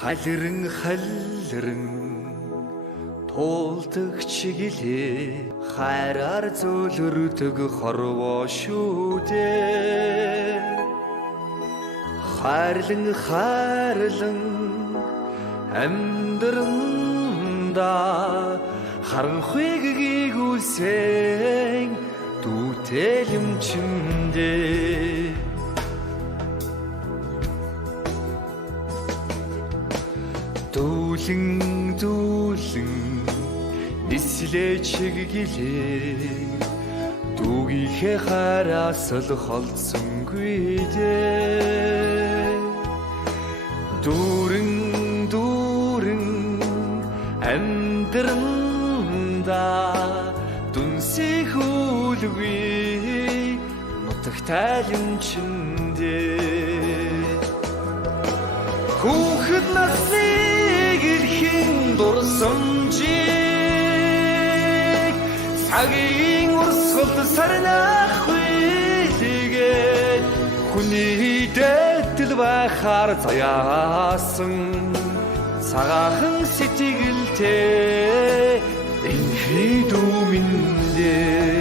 халирэн туулдаг чиглээ хайраар зөөлрөдөг хорвоо шүү дээ. Хайрлан амьдранда харанхуйг гүйгүүлсэн дүүтэй юмчиндээ. Дүүлэн нислээ чиглээ дүүгийнхээ хараас л холдсонгүй дээ. Дүүрэн амьдранда дүнсэх үлгүй нутагтай юмчиндээ. Хүүхэд насныг эрхэн дурсамжийг цагийн урсгалд сарнахгүй тэгээд хүний дэдэл байхаар заяасан цагаахан сэтгэлтэй энхий дүү минь дээ.